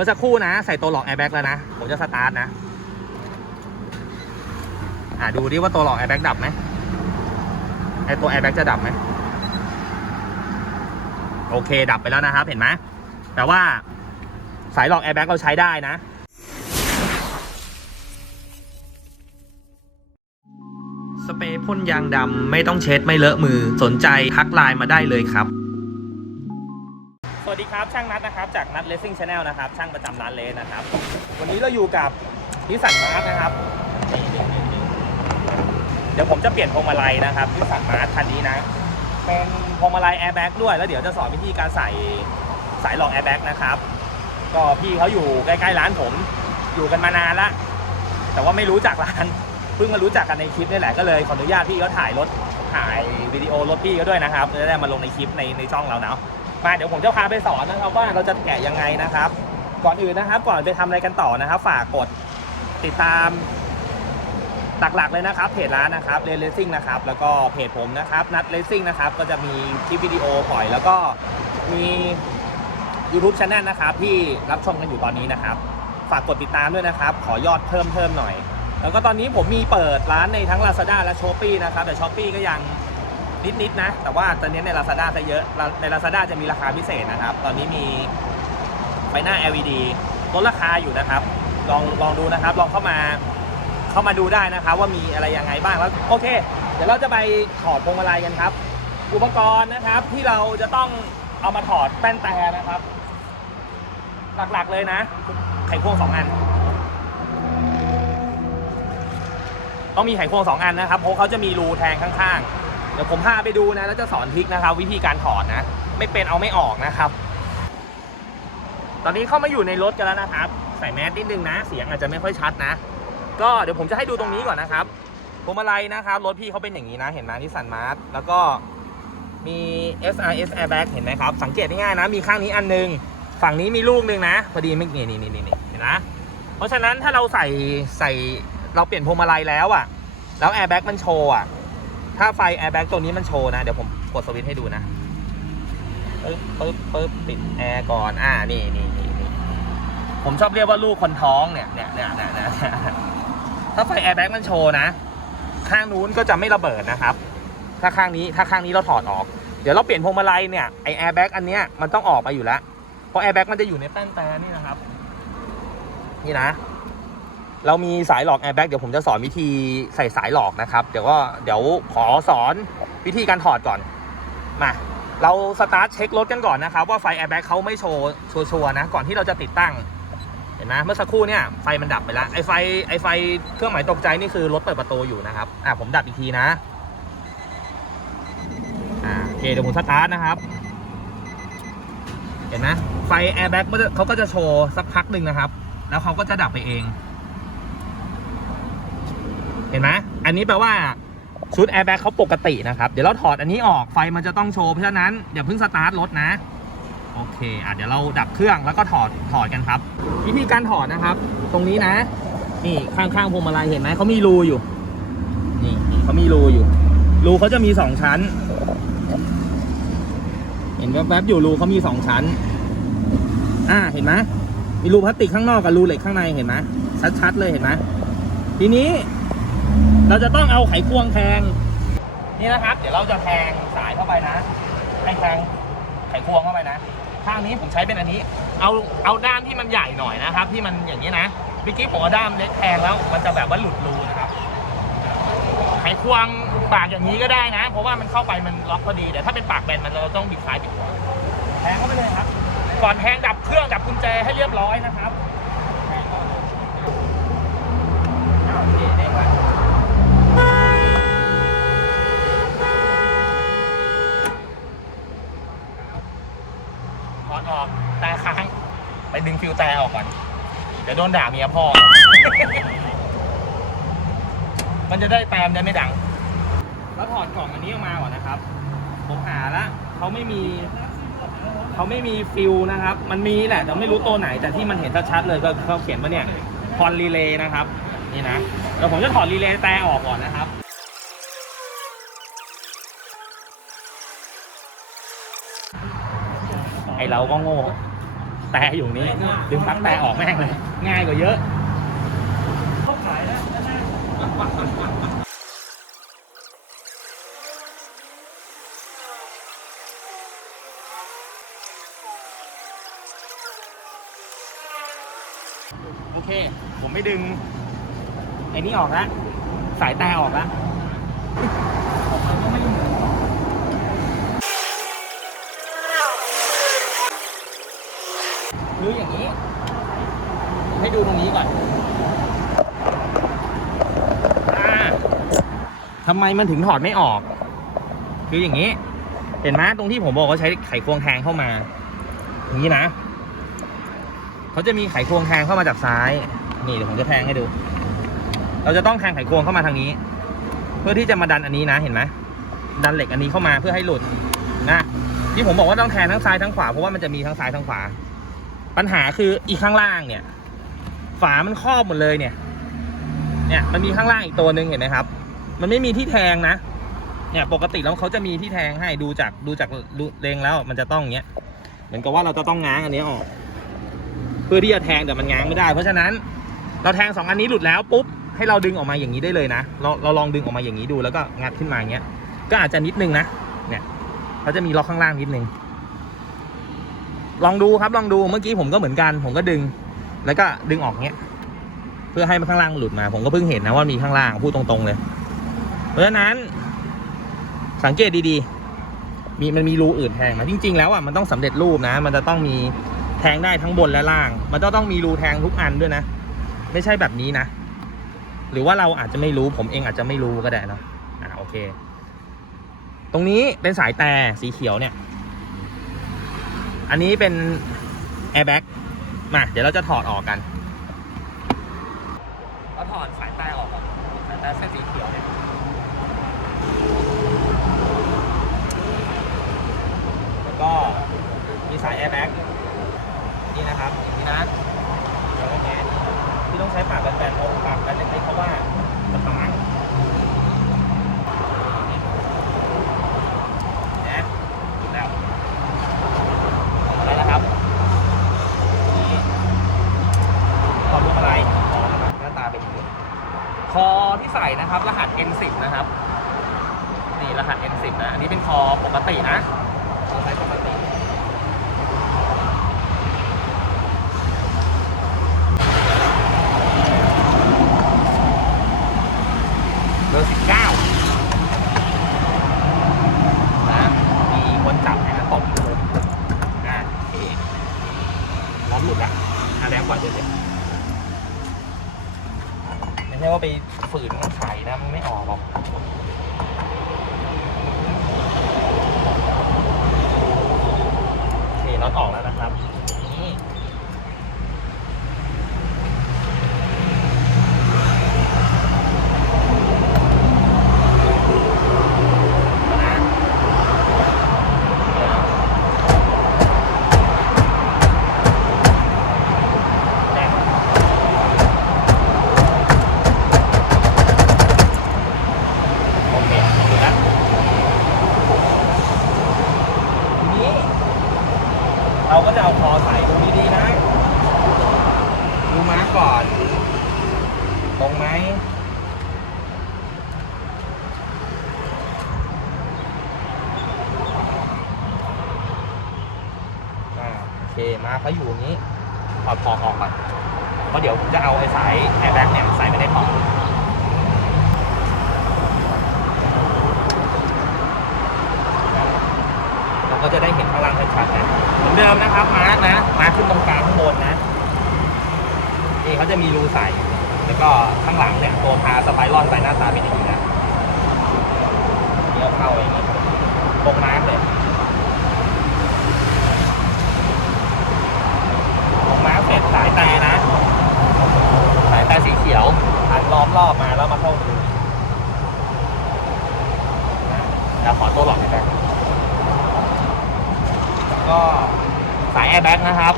มื่อสักครู่นะ ใส่ตัวหลอกแอร์แบ็กแล้วนะ ผมจะสตาร์ทนะ อ่าดูดิว่าตัวหลอกแอร์แบ็กดับไหมไอตัวแอร์แบ็กจะดับไหมโอเค ดับไปแล้วนะครับ เห็นไหมแต่ว่าสายหลอกแอร์แบ็กเราใช้ได้นะสเปรย์พ่นยางดำไม่ต้องเช็ดไม่เลอะมือสนใจทักไลน์มาได้เลยครับ ดีครับช่างนัดนะครับจากนัดเลสซิ่งชาแนลนะครับช่างประจำร้านเลสนะครับ วันนี้เราอยู่กับนิสสันมาร์นะครับนี่นี่นี่นี่เดี๋ยวผมจะเปลี่ยนพวงมาลัยนะครับนิสสันมาร์คันนี้นะ เป็นพวงมาลัยแอร์แบ็กด้วย แล้วเดี๋ยวจะสอนวิธีการใส่สายรองแอร์แบ็กนะครับ ก็พี่เขาอยู่ใกล้ๆร้านผมอยู่กันมานานละ แต่ว่าไม่รู้จักร้าน เพิ่งมารู้จักกันในคลิปนี่แหละก็เลยขออนุญาตพี่เขาถ่ายรถถ่ายวิดีโอรถพี่เขาด้วยนะครับจะได้มาลงในคลิปในในช่องเราเนาะ มาเดี๋ยวผมจะพาไปสอนนะครับว่าเราจะแกะยังไงนะครับ ก่อนอื่นนะครับ ก่อนไปทำอะไรกันต่อนะครับ ฝากกดติดตามหลักๆเลยนะครับเพจร้านนะครับเรนเลสซิ่งนะครับแล้วก็เพจผมนะครับนัดเลสซิ่งนะครับก็จะมีคลิปวิดีโอปล่อย แล้วก็มี YouTube Channel นะครับที่รับชมกันอยู่ตอนนี้นะครับ ฝากกดติดตามด้วยนะครับ ขอยอดเพิ่มเพิ่มหน่อย แล้วก็ตอนนี้ผมมีเปิดร้านในทั้ง Lazada และ s h o p e e นะครับแต่ s h o p e e ก็ยัง นิดๆนะ แต่ว่าตอนนี้ใน Lazada จะเยอะ ใน Lazada จะมีราคาพิเศษนะครับ ตอนนี้มีไฟหน้า LED ลดราคาอยู่นะครับ ลองลองดูนะครับ ลองเข้ามาเข้ามาดูได้นะครับ ว่ามีอะไรยังไงบ้างแล้วโอเค เดี๋ยวเราจะไปถอดพวงมาลัยกันครับ อุปกรณ์นะครับที่เราจะต้องเอามาถอดแป้นแต่นะครับ หลักๆเลยนะ ไขควงสองอันต้องมีไขควงสองอันนะครับเพราะเขาจะมีรูแทงข้างๆ ดี๋ยวผมพาไปดูนะ แล้วจะสอนทริคนะครับ วิธีการถอดนะ ไม่เป็นเอาไม่ออกนะครับ ตอนนี้เข้ามาอยู่ในรถกันแล้วนะครับ ใส่แมสนิดนึงนะ เสียงอาจจะไม่ค่อยชัดนะ ก็เดี๋ยวผมจะให้ดูตรงนี้ก่อนนะครับพวงมาลัยนะครับรถพี่เขาเป็นอย่างนี้นะ เห็นไหมนิสสันมาร์ทแล้วก็มี SRS airbag เห็นไหมครับ สังเกตง่ายๆนะ มีข้างนี้อันหนึง ฝั่งนี้มีลูกหนึงนะ พอดีไม่นี่นี่นี่นี่เห็นนะ เพราะฉะนั้นถ้าเราใส่ใส่เราเปลี่ยนพวงมาลัยแล้วอะแล้วแอร์แบ็กมันโชว์อะ ถ้าไฟแอร์แบ็กตัวนี้มันโชว์นะ เดี๋ยวผมกดสวิตช์ให้ดูนะปึ๊บปึ๊บปึ๊บปิดแอร์ก่อน อ่า นี่นี่นี่นี่ผมชอบเรียกว่าลูกคนท้องเนี่ยเนี่ยเนี่ยเนี่ยเนี่ยถ้าไฟแอร์แบ็กมันโชว์นะ ข้างนู้นก็จะไม่ระเบิดนะครับ ถ้าข้างนี้ ถ้าข้างนี้เราถอดออก เดี๋ยวเราเปลี่ยนพวงมาลัยเนี่ย ไอแอร์แบ็กอันเนี้ยมันต้องออกไปอยู่แล้ว เพราะแอร์แบ็กมันจะอยู่ในแป้นแต่นี่นะครับ นี่นะ เรามีสายหลอกแอร์แบ็กเดี๋ยวผมจะสอนวิธีใส่สายหลอกนะครับ เดี๋ยวก็เดี๋ยวขอสอนวิธีการถอดก่อน มา เราสตาร์ทเช็ครถกันก่อนนะครับ ว่าไฟแอร์แบ็กเขาไม่โชว์ชัวร์นะ ก่อนที่เราจะติดตั้ง เห็นไหมเมื่อสักครู่เนี่ยไฟมันดับไปแล้วไอไฟไอไฟเครื่องหมายตกใจนี่คือรถเปิดประตูอยู่นะครับอะผมดับอีกทีนะอ่าโอเคเดี๋ยวผมสตาร์ทนะครับ เห็นไหมไฟแอร์แบ็กเขาก็จะโชว์สักพักหนึ่งนะครับ แล้วเขาก็จะดับไปเอง เห็นไหมอันนี้แปลว่าชุดแอร์แบ็กเขาปกตินะครับ เดี๋ยวเราถอดอันนี้ออกไฟมันจะต้องโชว์เพราะฉะนั้นอย่าเพิ่งสตาร์ทรถนะ โอเคอะเดี๋ยวเราดับเครื่องแล้วก็ถอดถอดกันครับ วิธีการถอดนะครับ ตรงนี้นะ นี่ข้างๆพวงมาลัยเห็นไหมเขามีรูอยู่ นี่นี่เขามีรูอยู่ รูเขาจะมีสองชั้น เห็นแวบๆอยู่รูเขามีสองชั้น อ่าเห็นไหมมีรูพลาสติกข้างนอกกับรูเหล็กข้างในเห็นไหมชัดๆเลยเห็นไหมทีนี้ เราจะต้องเอาไขควงแทงนี่นะครับ เดี๋ยวเราจะแทงสายเข้าไปนะให้แทงไขควงเข้าไปนะข้างนี้ผมใช้เป็นอันนี้ เอาเอาด้ามที่มันใหญ่หน่อยนะครับ ที่มันอย่างนี้นะเมื่อกี้ผมเอาด้ามเล็กแทงแล้ว มันจะแบบว่าหลุดรูนะครับไขควงปากอย่างนี้ก็ได้นะ เพราะว่ามันเข้าไปมันล็อกพอดีแต่ถ้าเป็นปากแบนมันเราต้องบิดซ้ายบิดขวาแทงเข้าไปเลยครับ ก่อนแทงดับเครื่องดับกุญแจให้เรียบร้อยนะครับแทงเข้าไปเลยอ้าวนี่เด้งไว้ถอดออกแต่ค้าง ไปดึงฟิวแต่ออกก่อนเดี๋ยวโดนด่าเมียพ่อ มันจะได้แตมได้ไม่ดัง แล้วถอดกล่องอันนี้ออกมาก่อนนะครับ ผมหาละเขาไม่มีเขาไม่มีฟิลนะครับ มันมีแหละแต่ไม่รู้ตัวไหนแต่ที่มันเห็นชัดๆเลยก็เขาเขียนว่าเนี่ยคอนรีเลย์นะครับ นี่นะเดี๋ยวผมจะถอดรีเลย์แต่ออกก่อนนะครับไอเราก็โง่ แต่อยู่นี้ดึงปลั๊กแต่ออกแม่งเลย ง่ายกว่าเยอะโอเค ผมไม่ดึง ไอ้นี่ออกแล้วสายแต่ออกแล้ว หรืออย่างนี้ ให้ดูตรงนี้ก่อนอ่า ทำไมมันถึงถอดไม่ออก คืออย่างนี้ เห็นไหมตรงที่ผมบอกว่าใช้ไขควงแทงเข้ามาอย่างนี้นะเขาจะมีไขควงแทงเข้ามาจากซ้าย นี่เดี๋ยวผมจะแทงให้ดู เราจะต้องแทงไขควงเข้ามาทางนี้ เพื่อที่จะมาดันอันนี้นะเห็นไหมดันเหล็กอันนี้เข้ามาเพื่อให้หลุดนะที่ผมบอกว่าต้องแทงทั้งซ้ายทั้งขวาเพราะว่ามันจะมีทั้งซ้ายทั้งขวา ปัญหาคืออีกข้างล่างเนี่ย ฝามันครอบหมดเลยเนี่ย เนี่ยมันมีข้างล่างอีกตัวหนึ่งเห็นไหมครับ มันไม่มีที่แทงนะ เนี่ยปกติแล้วเขาจะมีที่แทงให้ดูจากดูจากเลงแล้วมันจะต้องอย่างเงี้ย เหมือนกับว่าเราจะต้องง้างอันนี้ออก เพื่อที่จะแทงแต่มันง้างไม่ได้ เพราะฉะนั้นเราแทงสองอันนี้หลุดแล้วปุ๊บให้เราดึงออกมาอย่างนี้ได้เลยนะ เราเราลองดึงออกมาอย่างนี้ดูแล้วก็งัดขึ้นมาอย่างเงี้ย ก็อาจจะนิดนึงนะ เนี่ยเขาจะมีล็อกข้างล่างนิดนึง ลองดูครับลองดูเมื่อกี้ผมก็เหมือนกัน ผมก็ดึง แล้วก็ดึงออกเงี้ย เพื่อให้มันข้างล่างหลุดมา ผมก็เพิ่งเห็นนะว่ามีข้างล่างพูดตรงๆเลย ราะฉะนั้น สังเกตดีๆ มีมันมีรูอื่นแทงมาจริง ๆ แล้วอะมันต้องสำเร็จรูปนะ มันจะต้องมีแทงได้ทั้งบนและล่าง มันจะต้องมีรูแทงทุกอันด้วยนะ ไม่ใช่แบบนี้นะ หรือว่าเราอาจจะไม่รู้ผมเองอาจจะไม่รู้ก็ได้นะอ่าโอเค ตรงนี้เป็นสายแต่สีเขียวเนี่ย อันนี้เป็นแอร์แบ็กมาเดี๋ยวเราจะถอดออกกันเราถอดสายแต่ออกก่อนสายแต่เส้นสีเขียวเนี่ย แล้วก็มีสาย แบ็กนี่นะครับอย่างนี้นะเดี๋ยวแมสที่ต้องใช้ปากแบนๆเพราะปากแบนเล็กๆเพราะว่ามันพังนะแล้วอะไรนะครับนี่ขอบลูกอะไรอ๋อหน้าตาเป็นอย่างนี้คอที่ใส่นะครับรหัส N10 นะครับ นี่รหัส N10 นะ อันนี้เป็นคอปกตินะ เราใช้ปกติเบอร์สิบเก้านะ มีคนจับนะตบอีกคนอะโอเคล้อมหลุดละอะแล้วกว่าจะเสร็จไม่ใช่ว่าไปฝืนมันไขนะ มันไม่ออกหรอก โอเคน็อตออกแล้วนะครับ นี่นะแน่โอเคดูนะทีนี้ เราก็จะเอาคอใส่ตรงนี้ดีนะ ดูม้าก่อน ตรงไหมอ่าโอเค มาเขาอยู่อย่างนี้ถอดคอออกก่อนเพราะเดี๋ยวผมจะเอาไอ้สายแอร์แบ็กเนี่ยใส่ไปในปล่องเราก็จะได้เห็นข้างล่างชัดๆนะเหมือนเดิมนะครับมาร์กนะมาร์คขึ้นตรงกลางข้างบนนะนี่เขาจะมีรูใส่ แล้วก็ข้างหลังเนี่ยตัวพาสไปรอนไปหน้าตาเป็นอย่างนี้นะเดี๋ยวเข้าอย่างนี้ตรงมาร์กเลยตรงมาร์กเสร็จสายแต่นะ สายแต่สีเขียวพันล้อมรอบมาแล้วมาเข้ารูนะแล้วขอตัวหลอดหน่อยนะ ก็สายแอ ร์แบ็กนะครับ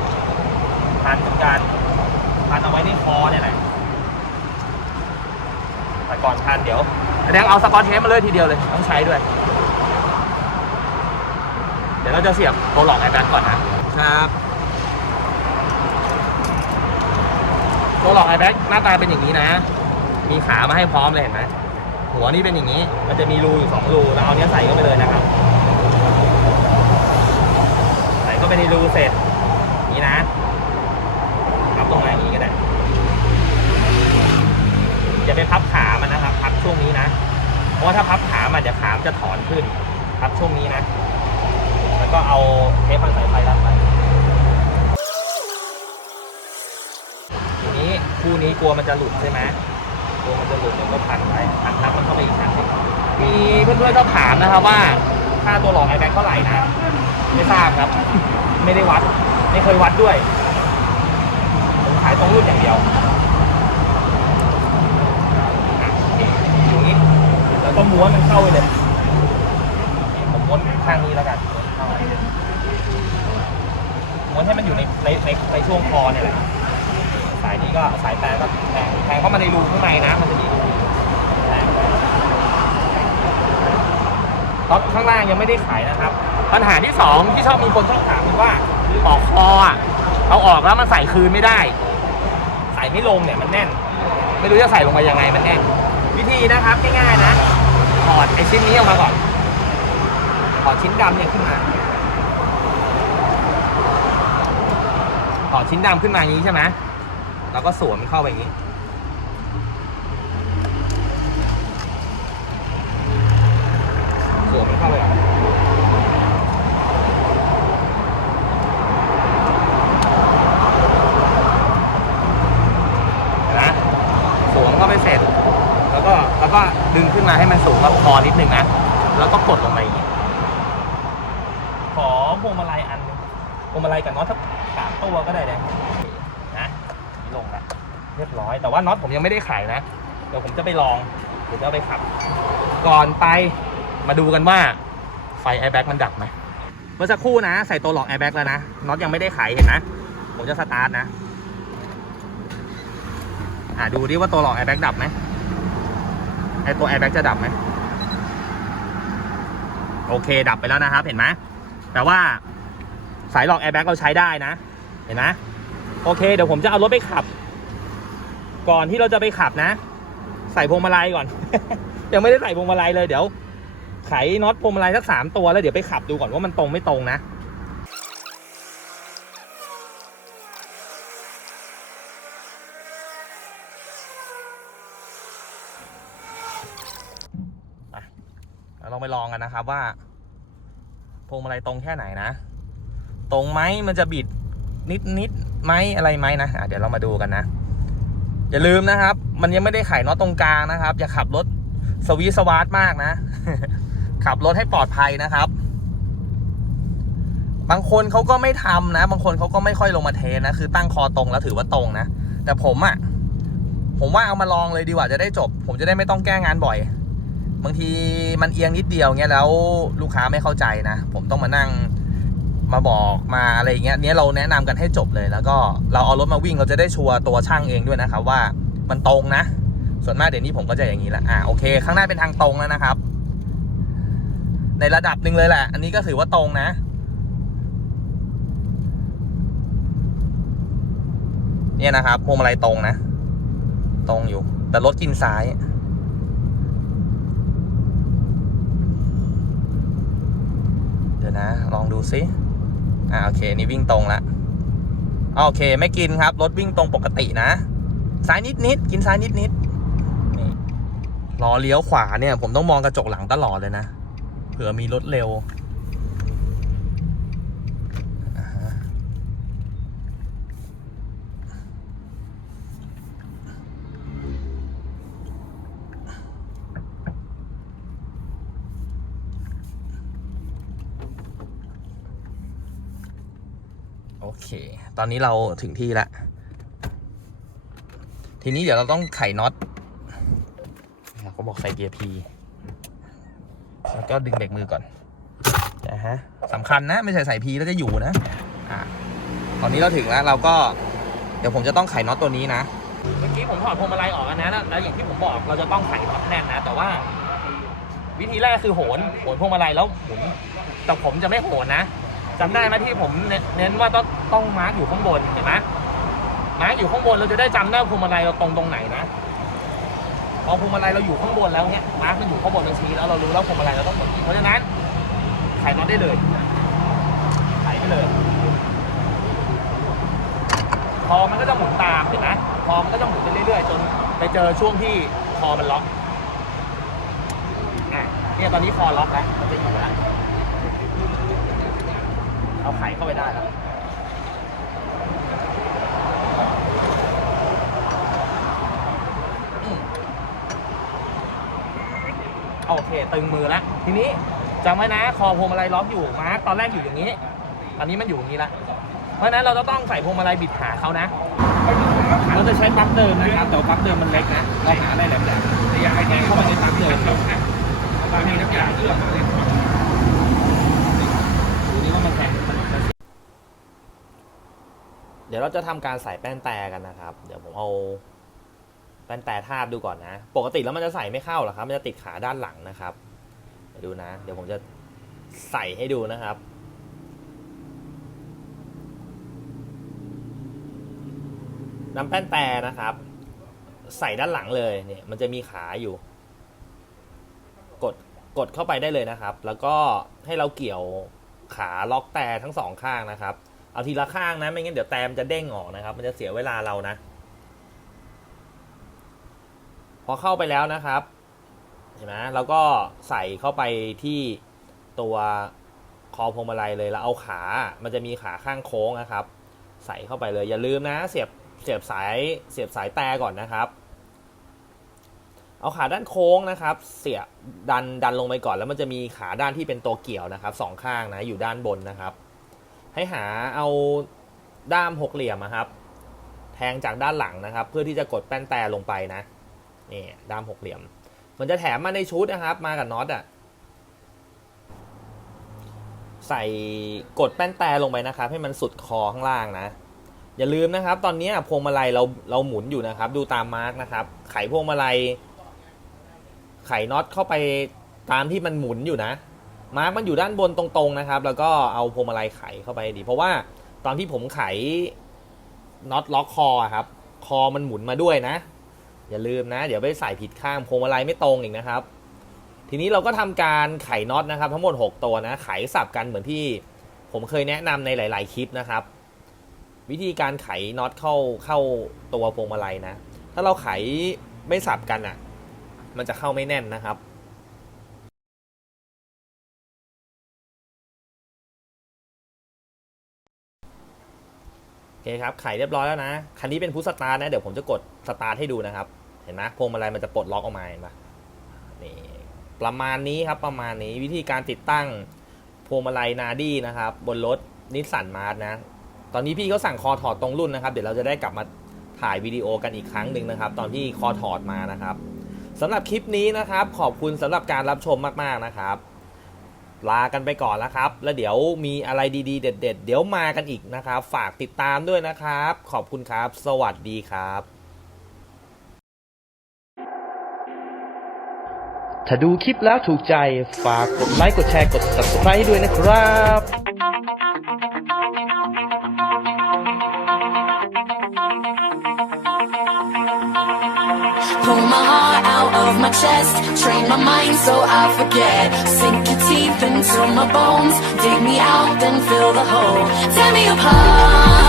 พันเหมือนกันพันเอาไว้ที่คอเนี่ยแหละแต่ก่อนพันเดี๋ยวแดงเอาสกอตเทปมาเลยทีเดียวเลยต้องใช้ด้วย เดี๋ยวเราจะเสียบตัวหลอกแอร์แบ็กก่อนนะครับตัวหลอกไอแบ็กหน้าตาเป็นอย่างนี้นะ มีขามาให้พร้อมเลยเห็นไหมหัวนี่เป็นอย่างนี้ มันจะมีรูอยู่สองรูเราเอาเนี้ยใส่เข้าไปเลยนะครับ ใส่เข้าไปในรูเสร็จอย่าง นี้นะพับตรงไหนอย่างนี้ก็ได้อย่าไปพับขามันนะครับ พับช่วงนี้นะ เพราะว่าถ้าพับขามันเดี๋ยวขามจะถอนขึ้น พับช่วงนี้นะ แล้วก็เอาเทปพันสายไฟรัดไปทีนี้คู่นี้กลัวมันจะหลุดใช่ไหมกลัวมันจะหลุดเดี๋ยวก็พันไปพันนับมันเข้าไปอีกชั้นหนึ่งมีเพื่อนๆก็ถามนะครับว่าค่าตัวหลอกไอแบ็คเท่าไหร่นะ ไม่ทราบครับ ไม่ได้วัด ไม่เคยวัดด้วยผมขายตรงรุ่นอย่างเดียวอย่างนี้แล้วก็ม้วนมันเข้าไปเลยผมม้วนข้างนี้แล้วกันม้วนให้มันอยู่ในในในในช่วงคอเนี่ยแหละสายนี้ก็สายแปลก็แทงแทงเข้ามาในรูข้างในนะมันจะมีรูท็อปข้างล่างยังไม่ได้ขายนะครับ ปัญหาที่สองที่ชอบมีคนชอบถามคือว่า ปอกคออะเอาออกแล้วมันใส่คืนไม่ได้ ใส่ไม่ลงเนี่ยมันแน่น ไม่รู้จะใส่ลงไปยังไงมันแน่น วิธีนะครับง่ายๆนะถอดไอชิ้นนี้ออกมาก่อนถอดชิ้นดำเนี่ยขึ้นมาถอดชิ้นดำขึ้นมาอย่างนี้ใช่ไหมแล้วก็สวมเข้าไปอย่างนี้สวมมันเข้าไปก่อนเห็นไหมสวมเข้าไปเสร็จ แล้วก็แล้วก็ดึงขึ้นมาให้มันสูงกว่าคอ นิดนึงนะ แล้วก็กดลงไปอย่างนี้ขอพวงมาลัยอันนึงพวงมาลัยกับน็อตทักสามตัวก็ได้เลยนะนี่ลงแล้วเรียบร้อย แต่ว่าน็อตผมยังไม่ได้ไขนะ เดี๋ยวผมจะไปลองเดี๋ยวจะไปขับ ก่อนไปมาดูกันว่าไฟแอร์แบ็กมันดับไหมเมื่อสักครู่นะ ใส่ตัวหลอกแอร์แบ็กแล้วนะน็อตยังไม่ได้ไขเห็นนะ ผมจะสตาร์ทนะอ่าดูดิว่าตัวหลอกแอร์แบ็กดับไหมไอตัวแอร์แบ็กจะดับไหม โอเค ดับไปแล้วนะครับ เห็นไหมแต่ว่าสายหลอกแอร์แบ็กเราใช้ได้นะ เห็นไหมโอเค เดี๋ยวผมจะเอารถไปขับ ก่อนที่เราจะไปขับนะ ใส่พวงมาลัยก่อน ยังไม่ได้ใส่พวงมาลัยเลยเดี๋ยว ไขน็อตพวงมาลัยสักสามตัวแล้วเดี๋ยวไปขับดูก่อนว่ามันตรงไม่ตรงนะ ลองไปลองกันนะครับว่าพวงมาลัยตรงแค่ไหนนะ ตรงไหมมันจะบิดนิดนิดไหมอะไรไหมนะะเดี๋ยวเรามาดูกันนะ อย่าลืมนะครับ มันยังไม่ได้ไขน็อตตรงกลางนะครับ อย่าขับรถสวีทสวาร์ทมากนะ ขับรถให้ปลอดภัยนะครับ บางคนเขาก็ไม่ทำนะ บางคนเขาก็ไม่ค่อยลงมาเทนะ คือตั้งคอตรงแล้วถือว่าตรงนะ แต่ผมอะ่ะ ผมว่าเอามาลองเลยดีกว่าจะได้จบ ผมจะได้ไม่ต้องแก้งานบ่อย บางทีมันเอียงนิดเดียวเงี้ยแล้วลูกค้าไม่เข้าใจนะ ผมต้องมานั่งมาบอกมาอะไรเงี้ยเนี้ยเราแนะนำกันให้จบเลย แล้วก็เราเอารถมาวิ่งเราจะได้ชัวร์ตัวช่างเองด้วยนะครับว่ามันตรงนะ ส่วนมากเดี๋ยวนี้ผมก็จะอย่างนี้แหละอ่าโอเค ข้างหน้าเป็นทางตรงแล้วนะครับ ในระดับหนึ่งเลยแหละ อันนี้ก็ถือว่าตรงนะเนี่ยนะครับพวงมาลัยตรงนะ ตรงอยู่ แต่รถกินซ้าย เดี๋ยวนะ ลองดูซิอ่าโอเคนี่วิ่งตรงละโอเคไม่กินครับ รถวิ่งตรงปกตินะ ซ้ายนิดนิดกินซ้ายนิดนิดๆนี่รอเลี้ยวขวาเนี่ย ผมต้องมองกระจกหลังตลอดเลยนะ เผื่อมีรถเร็วอ่าฮะโอ เค ตอนนี้เราถึงที่ละ ทีนี้เดี๋ยวเราต้องไขน็อตเขาบอกใส่เกียร์ P แล้วก็ดึงเบรกมือก่อนนะฮะสำคัญนะ ไม่ใช่ใส่ P แล้วจะอยู่นะอะตอนนี้เราถึงแล้วเราก็เดี๋ยวผมจะต้องไขน็อตตัวนี้นะ เมื่อกี้ผมถอดพวงมาลัยออกนะแล้วอย่างที่ผมบอกเราจะต้องไขน็อตแน่นนะ แต่ว่า วิธีแรกคือโหนโหนพวงมาลัยแล้วหมุนแต่ผมจะไม่โหนนะ จำได้ไหมที่ผมเน้นว่าต้องต้องมาร์กอยู่ข้างบนเห็นไหมมาร์กอยู่ข้างบนเราจะได้จำได้ว่าพวงมาลัยเราตรงตรงไหนนะพอพวงมาลัยเราอยู่ข้างบนแล้วเนี่ยมาร์กมันอยู่ข้างบนมันชี้แล้วเรารู้แล้วพวงมาลัยเราต้องหมุนเพราะฉะนั้นไขน็อตได้เลยไขไปเลย คอมันก็จะหมุนตามเห็นไหมคอมันก็จะหมุนไปเรื่อยๆ จนไปเจอช่วงที่คอมันล็อกอะเนี่ยตอนนี้คอล็อกแล้วมันจะอยู่แล้ว เอาไขเข้าไปได้แล้วโอเค ตึงมือแล้ว ทีนี้จำไว้นะ คอพวงมาลัยล็อกอยู่มาร์คตอนแรกอยู่อย่างนี้ ตอนนี้มันอยู่อย่างนี้ละเพราะฉะนั้นเราจะต้องใส่พวงมาลัยบิดหาเขานะ เราจะใช้ปลั๊กเดิมนะครับ แต่ว่าปลั๊กเดิมมันเล็กนะ เราหาอะไรแหลมๆแต่อยากให้แทงเข้าไปในปลั๊กเดิมตอนนี้น้ำยาเลือกมาเล่นดูนี่ว่ามันแทง เดี๋ยวเราจะทำการใส่แป้นแต่กันนะครับ เดี๋ยวผมเอาแป้นแต่ทาบดูก่อนนะ ปกติแล้วมันจะใส่ไม่เข้าหรอครับ มันจะติดขาด้านหลังนะครับ เดี๋ยวดูนะ เดี๋ยวผมจะใส่ให้ดูนะครับนำแป้นแต่นะครับ ใส่ด้านหลังเลยเนี่ย มันจะมีขาอยู่ กดกดเข้าไปได้เลยนะครับ แล้วก็ให้เราเกี่ยวขาล็อกแต่ทั้งสองข้างนะครับ เอาทีละข้างนะ ไม่งั้นเดี๋ยวแตมจะเด้งออกนะครับ มันจะเสียเวลาเรานะ พอเข้าไปแล้วนะครับเห็นไหมเราก็ใส่เข้าไปที่ตัวคอพวงมาลัยเลยแล้วเอาขา มันจะมีขาข้างโค้งนะครับ ใส่เข้าไปเลย อย่าลืมนะ เสียบเสียบสายเสียบสายแต่ก่อนนะครับ เอาขาด้านโค้งนะครับ เสียบดันดันลงไปก่อนแล้วมันจะมีขาด้านที่เป็นตัวเกี่ยวนะครับสองข้างนะอยู่ด้านบนนะครับ ให้หาเอาด้ามหกเหลี่ยมนะครับ แทงจากด้านหลังนะครับ เพื่อที่จะกดแป้นแต่ลงไปนะนี่ด้ามหกเหลี่ยม มันจะแถมมาในชุดนะครับ มากับน็อตอะใส่กดแป้นแต่ลงไปนะครับ ให้มันสุดคอข้างล่างนะ อย่าลืมนะครับ ตอนนี้พวงมาลัยเราเราหมุนอยู่นะครับ ดูตามมาร์กนะครับ ไขพวงมาลัยไขน็อตเข้าไปตามที่มันหมุนอยู่นะ มาร์กมันอยู่ด้านบนตรงๆนะครับ แล้วก็เอาพวงมาลัยไขเข้าไปดี เพราะว่าตอนที่ผมไขน็อตล็อกคอครับ คอมันหมุนมาด้วยนะ อย่าลืมนะ เดี๋ยวไปใส่ผิดข้างพวงมาลัยไม่ตรงอีกนะครับ ทีนี้เราก็ทำการไขน็อตนะครับ ทั้งหมด 6 ตัวนะไขสับกันเหมือนที่ผมเคยแนะนำในหลาย ๆ คลิปนะครับ วิธีการไขน็อตเข้าเข้าตัวพวงมาลัยนะ ถ้าเราไขไม่สับกันอะ มันจะเข้าไม่แน่นนะครับ โอเคครับไขเรียบร้อยแล้วนะ คันนี้เป็นพุทสตาร์นะ เดี๋ยวผมจะกดสตาร์ทให้ดูนะครับ เห็นไหมพวงมาลัยมันจะปลดล็อกออกมาเห็นปะนี่ประมาณนี้ครับประมาณนี้วิธีการติดตั้งพวงมาลัยนาดี้นะครับ บนรถนิสสันมาร์นะ ตอนนี้พี่เขาสั่งคอถอดตรงรุ่นนะครับ เดี๋ยวเราจะได้กลับมาถ่ายวิดีโอกันอีกครั้งหนึ่งนะครับ ตอนที่คอถอดมานะครับสำหรับคลิปนี้นะครับ ขอบคุณสำหรับการรับชมมากๆนะครับ ลากันไปก่อนแล้วครับ แล้วเดี๋ยวมีอะไรดีๆ เด็ด ๆ เดี๋ยวมากันอีกนะครับ ฝากติดตามด้วยนะครับ ขอบคุณครับ สวัสดีครับถ้าดูคลิปแล้วถูกใจฝากกดไลค์กดแชร์กด subscribe ให้ด้วยนะครับ teeth into my bones. Dig me out, then fill the hole. Tear me apart.